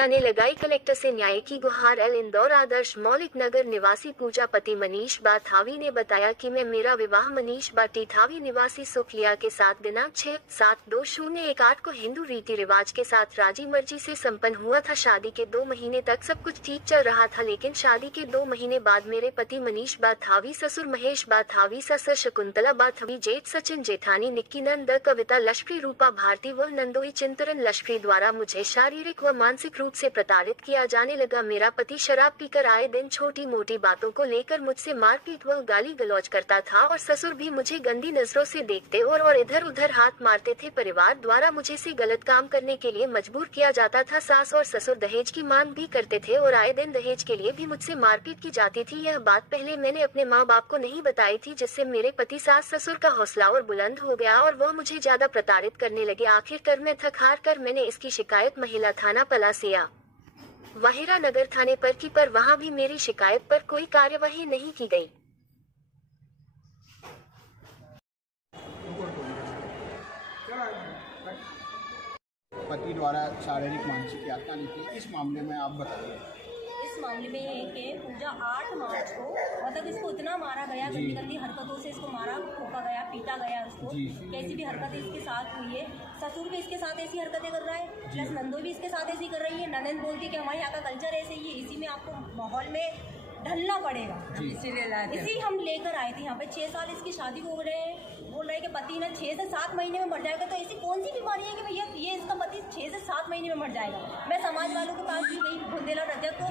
महिला ने लगाई कलेक्टर से न्याय की गुहार। इंदौर आदर्श मौलिक नगर निवासी पूजा पति मनीष बाथावी ने बताया कि मेरा विवाह मनीष बाटीथावी निवासी सुखलिया के साथ दिनांक 6/7/2018 को हिंदू रीति रिवाज के साथ राजी मर्जी से संपन्न हुआ था। शादी के 2 महीने तक सब कुछ ठीक चल रहा था, लेकिन शादी के 2 महीने बाद मेरे पति मनीष बाथावी, ससुर महेश बाथावी, ससुर शकुंतला बाथावी, जेठ सचिन, जेठानी निक्की, नंद कविता लश्करी, रूपा भारती व नंदोई चिंतरन लश्करी द्वारा मुझे शारीरिक व मानसिक रूप से प्रताड़ित किया जाने लगा। मेरा पति शराब पीकर आए दिन छोटी मोटी बातों को लेकर मुझसे मारपीट व गाली गलौज करता था और ससुर भी मुझे गंदी नजरों से देखते और इधर उधर हाथ मारते थे। परिवार द्वारा मुझे से गलत काम करने के लिए मजबूर किया जाता था। सास और ससुर दहेज की मांग भी करते थे और आए दिन दहेज के लिए भी मुझसे मारपीट की जाती थी। यह बात पहले मैंने अपने माँ बाप को नहीं बताई थी, जिससे मेरे पति सास ससुर का हौसला और बुलंद हो गया और वह मुझे ज्यादा प्रताड़ित करने लगे। आखिरकार मैं थक हार कर मैंने इसकी शिकायत महिला थाना पलासिया वाहिरा नगर थाने पर की, पर वहां भी मेरी शिकायत पर कोई कार्यवाही नहीं की गई। पति द्वारा शारीरिक मानसिक यातना नहीं की, इस मामले में आप बताइए। इस मामले में ये है कि पूजा 8 मार्च को मतलब इसको इतना मारा गया, गंदी गंदी हरकतों से इसको मारा ठोका गया, पीटा गया उसको, कैसी भी हरकतें इसके साथ हुई है। ससुर भी इसके साथ ऐसी हरकतें कर रहा है, प्लस नंदोई भी इसके साथ ऐसी कर रही है। ननद बोलती है कि हमारे यहाँ का कल्चर ऐसे ही है, इसी में आपको माहौल में ढलना पड़ेगा, इसी हम लेकर आए थे यहाँ पे। 6 साल इसकी शादी हो रहे हैं, बोल रहे हैं कि पति ना 6 से 7 महीने में मर जाएगा। तो ऐसी कौन सी बीमारी है कि भैया ये इसका पति 6 से 7 महीने में मर जाएगा। मैं समाज वालों के पास भी गई, बुंदेला रजक को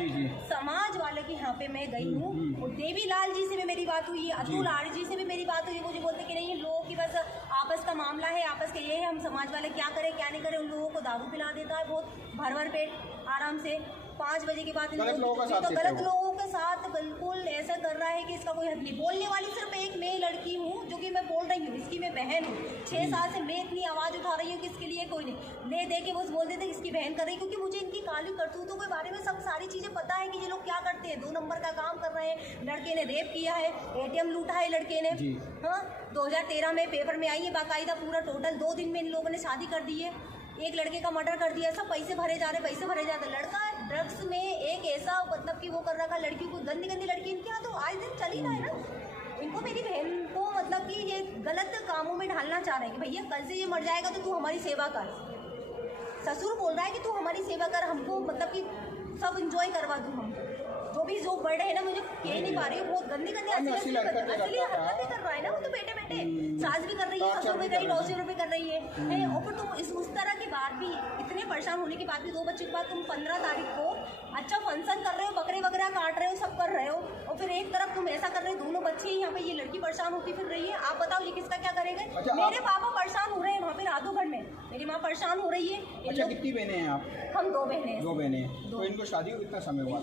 समाज वाले के यहाँ पे मैं गई हूँ, और देवीलाल जी से भी मेरी बात हुई है, अतुल आर्य जी से भी मेरी बात हुई है। मुझे बोलते कि नहीं, लोगों की बस आपस का मामला है, आपस के ये है, हम समाज वाले क्या करें क्या नहीं करें। उन लोगों को दारू पिला देता है बहुत भर पेट आराम से। 5 बजे के बाद गलत लोगों के साथ बिल्कुल ऐसा कर रहा है कि इसका कोई हद नहीं। बोलने वाली सिर्फ एक मैं लड़की हूँ जो कि मैं बोल रही हूँ, इसकी मैं बहन हूँ। 6 साल से मैं इतनी आवाज़ उठा रही हूँ कि इसके लिए कोई नहीं। ले दे के बस बोल देते इसकी बहन कर रही, क्योंकि मुझे इनकी काली करतूतों के बारे में सब सारी चीज़ें पता है कि ये लोग क्या करते हैं। 2 नंबर का काम कर रहे हैं। लड़के ने रेप किया है, ATM लूटा है लड़के ने। हाँ, 2013 में पेपर में आई है बाकायदा पूरा टोटल। 2 दिन में इन लोगों ने शादी कर दी है। एक लड़के का मर्डर कर दिया। सब पैसे भरे जा रहे, पैसे भरे जा रहे। लड़का ड्रग्स में एक ऐसा मतलब कि वो कर रखा, लड़कियों को गंदी गंदी लड़की इनके यहाँ तो आज दिन चल ही रहा है ना। इनको मेरी बहन को मतलब कि ये गलत कामों में ढालना चाह रहे हैं कि भैया कल से ये मर जाएगा तो तू हमारी सेवा कर। ससुर बोल रहा है कि तू हमारी सेवा कर, हमको मतलब कि सब इंजॉय करवा दूँ। हम जो बर्ड है ना, मुझे कह नहीं पा रही, बहुत गंदी असली हरकतें कर रहा है ना वो तो बेटे सास भी कर रही है, ससुर भी कर रही है, 900 रुपये कर रही है। और फिर तुम उस तरह के बाद भी, इतने परेशान होने के बाद भी 2 बच्चों के बाद तुम 15 तारीख को अच्छा फंक्शन कर रहे हो, बकरे वगैरह काट रहे हो, सब कर रहे हो, और फिर एक तरफ तुम ऐसा कर रहे हो। दोनों बच्चे यहाँ पे, ये लड़की परेशान होती फिर रही है। आप बताओ ये किसका क्या करेगा। मेरे पापा परेशान हो रहे हैं वहाँ पे राधोगढ़ में, मेरी माँ परेशान हो रही है। अच्छा, कितनी बहनें हैं आप? हम 2 बहनें हैं। 2 बहनें। तो इनको शादी को कितना समय हुआ?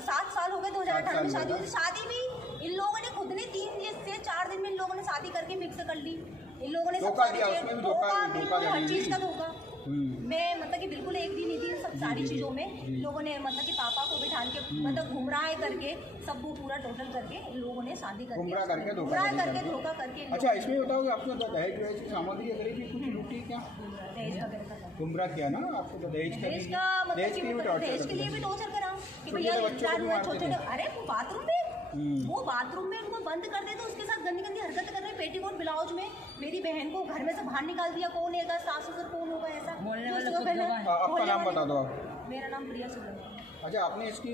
7 साल हो गए। 2018 में शादी हुई। शादी भी इन लोगों ने खुद ने 3 से 4 दिन में इन लोगों ने शादी करके फिक्स कर ली। इन लोगों ने धोखा दिया, उसमें भी धोखा, हर चीज का धोखा। मैं मतलब कि बिल्कुल एक दिन ही थी सब सारी चीजों में। लोगों ने मतलब कि पापा को बिठा के मतलब गुमराह करके सब वो पूरा टोटल करके इन लोगों ने शादी करके गुमराह करके धोखा करके। अच्छा, इसमें बताओ कि आपने तो दहेज की सामग्री अगर भी कुछ लूटी क्या? दहेज का गुमराह किया ना आपको, तो दहेज के लिए भी टॉर्चर करा कि भैया छोटे। अरे वो बाथरूम में उनको बंद कर दे तो उसके साथ गंदी गंदी हरकतें कर रहे हैं। पेटीकोट ब्लाउज में मेरी बहन को घर में से बाहर निकाल दिया। कौन है सास ससुर, कौन होगा ऐसा बोलने वाला? आपका नाम बता दो आप। मेरा नाम प्रिया सुगम। अच्छा, आपने इसकी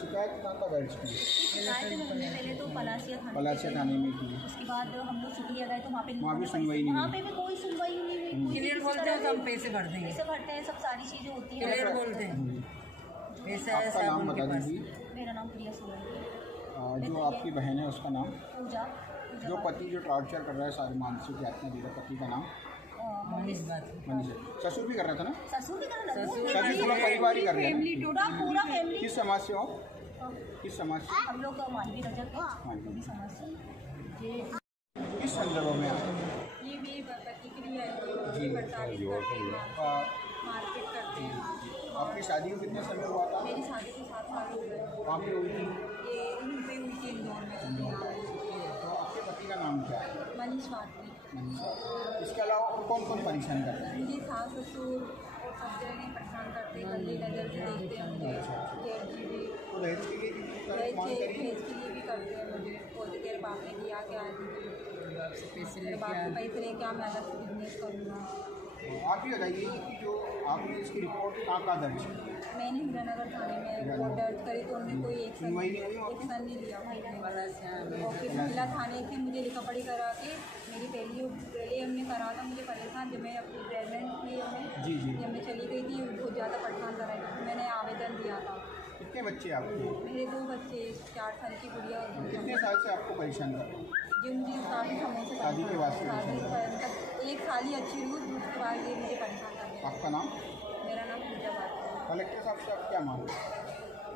शिकायत कहाँ तक दर्ज की? शिकायत हमने पहले तो पलासिया थाने में की। उसके बाद हम लोग सुखलिया गए तो वहाँ भी सुनवाई नहीं, वहाँ पे भी कोई सुनवाई नहीं हुई। क्लियर बोलते हैं, हम पैसे भरते हैं, पैसे भरते हैं, सब सारी चीज़ें होती है। क्लियर बोलते हैं। आपका नाम बता दीजिए। मेरा नाम प्रिया सुगम। जो आपकी बहन है उसका नाम? पूजा। जो पति जो टॉर्चर कर रहा है, सारी मानसिक यातना दे रहा है, पति का नाम? मनीष। ससुर भी कर रहा था ना? ससुर भी कर रहा था। सभी पूरा परिवार ही कर रहे हैं, पूरा फैमिली। किस समाज से हो? किस समाज से? हम लोग मालवी रजक समाज से। किस संदर्भ में ये भी प्रतिक्रिया मार्केट करते हैं। आपकी शादी को कितने समय हुआ था? मेरी शादी को 7 साल हो गए। कहाँ पे हुई थी? ये यहीं पे हुई थी, इंदौर में। तो आपके पति का नाम क्या है? मनीष बाथावी। इसके अलावा और कौन कौन परेशान कर रहे हैं? मेरी सास ससुर सब जगह परेशान करते हैं, गंदी नज़र से देखते हैं मुझे। तो दहेज के लिए कितनी मांग करी? दहेज के लिए भी करते हैं मुझे, बोलते तेरे बाप ने किया क्या है, पैसे पैसे लेके मैं अलग से बिजनेस करूँगा। आप ही बताइए कि जो आपने इसकी रिपोर्ट कहाँ दर्ज की? मैंने हीरानगर थाने में रिपोर्ट दर्ज करी तो उन्होंने कोई एक्शन नहीं लिया। ऑफिस महिला थाने से मुझे लिखा पढ़ी करा के मेरी पहले हमने करा था, मुझे परेशान जब मैं अपनी प्रेगनेंट थी जब मैं चली गई थी बहुत ज़्यादा परेशान करा था। मैंने आवेदन दिया था। कितने बच्चे आपके? मेरे 2 बच्चे, 4 साल की गुड़िया और 2 कितने साल से आपको परेशान कर रहे हैं? जो मुझे काफ़ी समय से शादी के बाद से? मतलब 1 साल ही अच्छी रही, दूसरी बार ये मुझे परेशान कर दिया। आपका नाम? मेरा नाम पूजा बात है। कलेक्टर साहब से आप क्या मांग रहे हैं?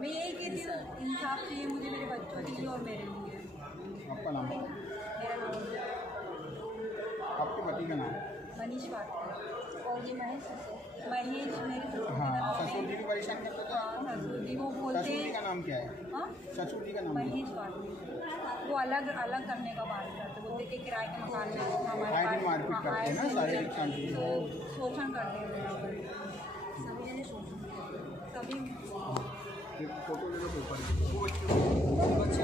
मैं यही कहती हूँ इंसाफ चाहिए मुझे मेरे बच्चों के लिए और मेरे लिए। आपका नाम? मेरा नाम आपके पति का नाम? मनीष बात है। और ये महेश मेरे ससुर हाँ, ससुर जी भी परेशान करते थे? हाँ, ससुर जी वो बोलते ससुर जी का नाम क्या है? हाँ, ससुर जी का नाम? महेश बात। वो अलग करने का बात करते, बोलते कि किराए के मकान में हमारे आए दिन मारपीट करते हैं ना, सारे नुकसान के लिए। तो शोषण करते हैं सभी जने शोषण सभी। एक फोटो ले लो पेपर। वो बच्चे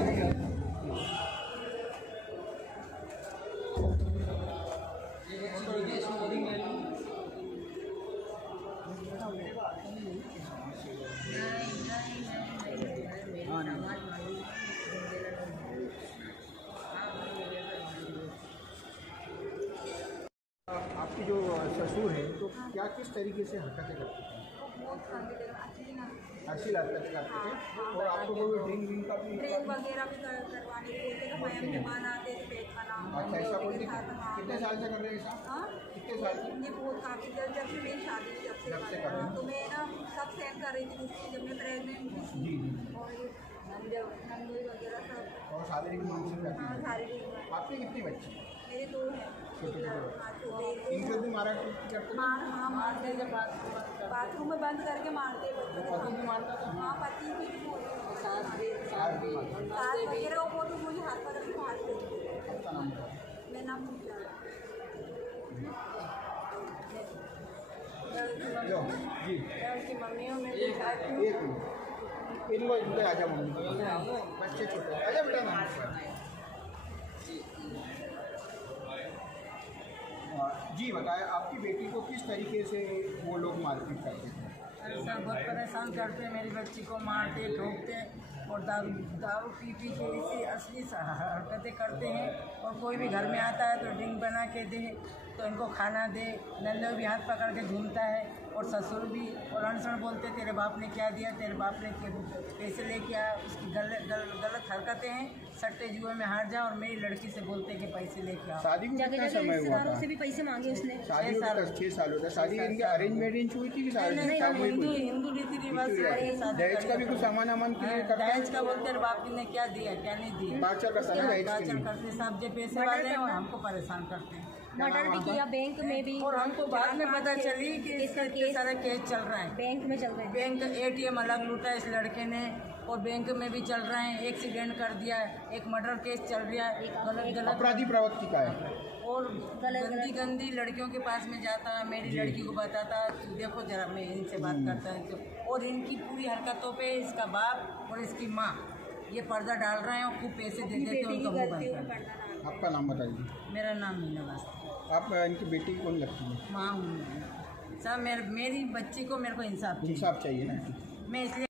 आपकी जो ससुर है तो क्या किस तरीके से हरकतें करते थे? अच्छी हरकतें करते थे और आपको कोई ड्रिंक का भी? ड्रिंक वगैरह भी करवाने के बोलते थे, भाई मेहमान आते थे पेट खाना। अच्छा, ऐसा बोलते? कितने साल से कर रहे हैं ऐसा? हाँ, कितने साल से? ये बहुत काफ़ी जब से मेरी शादी हुई जब से कर रहे हैं। तो मैं ना सब सहन कर रही थी उसकी, जब मैं प्रेगनेंट थी जी। और ये नंदोई वगैरह सब। और शारीरिक मानसिक करती हाँ, हैं? शारीरिक। आपके कितने बच्चे? मेरे 2 हैं। इनको भी मारा करते? हाँ, मारते जब बाथरूम में बंद करके मारते बच्चों को। पति भी मारता था? हाँ, पति भी सास भी मारता था? सास वगैरह वो तो मुझे हाथ पकड़ के मार देते थे। आपका नाम क्या है? मेरा नाम पूजा है। लो जी, उनकी मम्मियों में एक मिनट इनको आजा मम्मी, बच्चे छोटे आजा बेटा नाम जी बताएं, आपकी बेटी को किस तरीके से वो लोग मारपीट करते थे? सर बहुत परेशान करते, मेरी बच्ची को मारते ठोकते और दारू पी के इसी असली हरकतें करते हैं। और कोई भी घर में आता है तो ड्रिंक बना के दे तो इनको खाना दे, नंदो भी हाथ पकड़ के झूमता है और ससुर भी। और अनसुन बोलते तेरे बाप ने क्या दिया, तेरे बाप ने पैसे लेके आया। उसकी गलत हरकतें हैं, सट्टे जुए में हार जा और मेरी लड़की से बोलते कि पैसे लेके आओ। शादी को कितना समय हुआ था? से भी पैसे मांगे उसने। शादी को 6 साल होता है। शादी इनकी अरेंज मैरिज हुई थी कि हिंदू रीति रिवाज से दहेज का भी कुछ सामान क्लियर करता है? दहेज का बोलते तेरे बाप ने क्या दिया क्या नहीं दिया, बात चल रहा है दहेज के लिए। करते सब जो पैसे वाले हैं और हमको परेशान करते हैं। मर्डर भी किया बैंक में भी। और हमको बाद में पता चली कि इसका इतने सारा केस चल रहा है, बैंक में चल रहे हैं। बैंक ATM अलग लूटा इस लड़के ने और बैंक में भी चल रहे हैं। एक्सीडेंट कर दिया है, एक मर्डर केस चल रहा है, गलत अपराधी प्रवृत्ति का है और गंदी लड़कियों के पास में जाता है। मेरी लड़की को बताता देखो जरा मैं इनसे बात करता है तो। और इनकी पूरी हरकतों पे इसका बाप और इसकी माँ ये पर्दा डाल रहे हैं और खूब पैसे दे देते हैं उनका मुँह बंद कर। आपका नाम बताइए। मेरा नाम मीना वास्ते। आप इनकी बेटी कौन लगती है? माँ हूँ सब। मेरी बच्ची को मेरे को इंसाफ चाहिए ना, मैं इसलिए